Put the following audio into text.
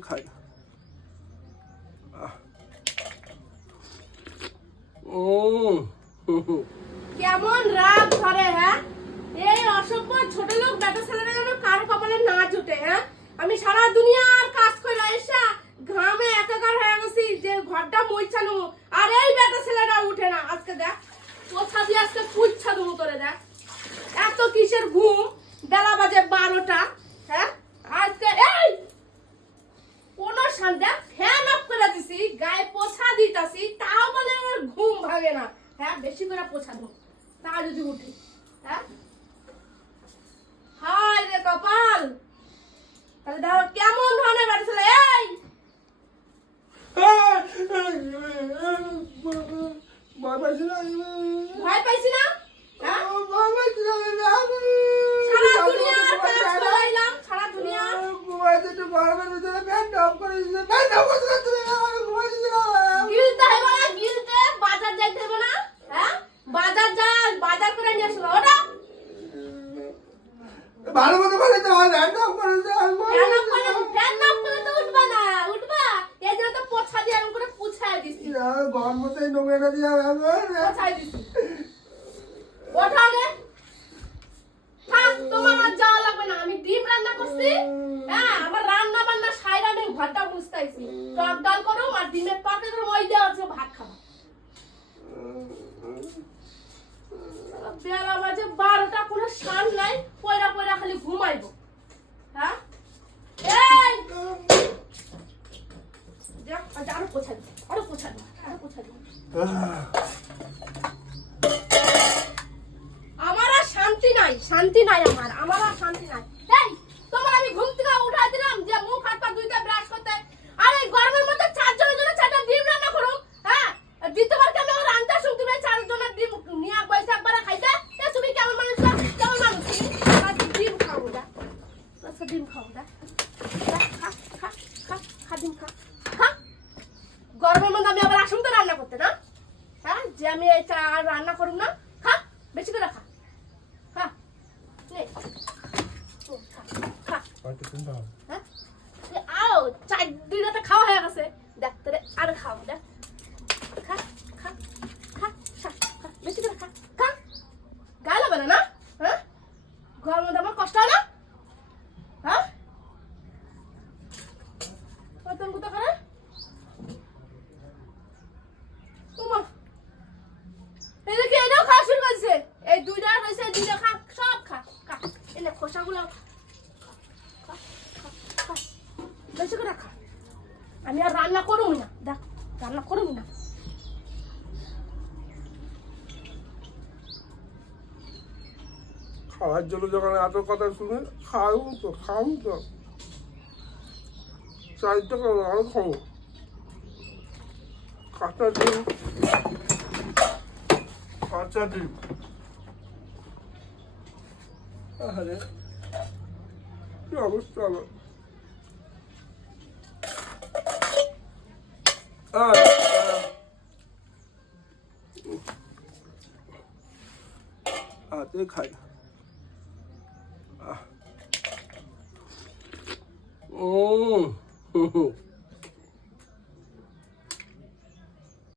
খাই আহ। হুম, হুম। কেমন রাগ ধরে হ্যাঁ এই অসভ্য ছোট লোক বেটা ছেলেরা যেন কার কপালে না জুটে হ্যাঁ আমি সারা দুনিয়ার কাজ করে এসা ঘামে একাকার হয়ে গেছি যে ঘরটা মুইছানো আর এই বেটা ছেলেরা উঠে না আজকে দেখ পোছা দিয়ে আজকে পুচ্ছা দেবো তোরে দেখ কিসের ঘুম? বেলা বাজে বারোটা হ্যাঁ? আজকে এই! কোন ফ্যান অফ করে দিছি, গায়ে পোছা দিতাছি, তাও বলে আমার ঘুম ভাঙে না। হ্যাঁ বেশি করে পোছা তা যদি উঠে হ্যাঁ? হায় রে কপাল! তাহলে ধরো কেমন ধরনের বাড়ি ছিল এই ভয় পাইছি না। ভয় পাইছি না হ্যাঁ ভয় পাইছি না। সারা দুনিয়ার কাজ করাইলাম সারা দুনিয়া ঘুমাইতে একটু গরমের ভিতরে বাজার যাইতে হবে হ্যাঁ বাজার যা বাজার করে নিয়ে আসলো ওটা ভালো মতো বলে তো আমি না। করে তো উঠবা না উঠবা এই জন্য তো পোছা দিয়ে এরকম করে পুছায় দিছি ঘর মতোই নোংরা দিয়ে আমি- পোছায় দিছি ওঠা আগে থাক তোমার আর যাওয়া লাগবে না আমি ডিম রান্না করছি হ্যাঁ আমার রান্না বান্না সাইরা আমি ঘরটা বুঝতেছি টক ডাল করো আর ডিমের পাকে ধরো ওই দেওয়া আছে, ভাত খাব। বেলা বাজে বারোটা, কোনো শান নাই, পয়রা পয়রা খালি ঘুমাইবো। হ্যাঁ? এই! আরও পোছা দিই, আরও পোছা দিই, আরও পোছা দিই। আমার আর শান্তি নাই শান্তি নাই আমার আমার আর শান্তি নাই এই তোমার আমি ঘুম থেকে উঠাই দিলাম যে মুখ হাত পা দুইটা ব্রাশ করতে আর এই গরমের মধ্যে চারজনের জন্য চারটা ডিম রান্না করো হ্যাঁ আর দ্বিতীয়বার কেন আমার রান্না শুন তুমি চারজনের ডিম নিয়ে বসে একবার খাইতে এ তুমি কেমন মানুষ না? কেমন মানুষ তুমি? আজকে ডিম খাব না আচ্ছা ডিম খাব না খা খা খা খা খা ডিম খা খা গরমের মধ্যে আমি আবার আসুন তো রান্না করতে না? হ্যাঁ যে আমি এটা আর রান্না করুন না খা বেশি করে খা খা হ্যাঁ? আও চার দুই রাতে খাওয়া হয়ে গেছে। দেখ তোরে আর খাও দেখ খা খা খা খা খা বেশি করে খা খা গায়ে লাগবে না না হ্যাঁ ঘর মধ্যে আমার কষ্ট হয় না হ্যাঁ কতন কোথা করে উমা এই দেখি এটাও খাওয়া শুরু করছে এই দুইটা রয়েছে এই দুইটা খা সব খা খা এনে খোসাগুলো। বেশি করে খা। আমি আর রান্না করুম না। দেখ, রান্না করুম না। খাওয়ার জন্য যখন এত কথা শুনে খাও তো খাও তো। করো আরও খাও। কাঁচা ডিম। কাঁচা ডিম। আরে কি অবস্থা আমার আহ, আহ। হাতে খাই আহ। উম, হুম, হুম।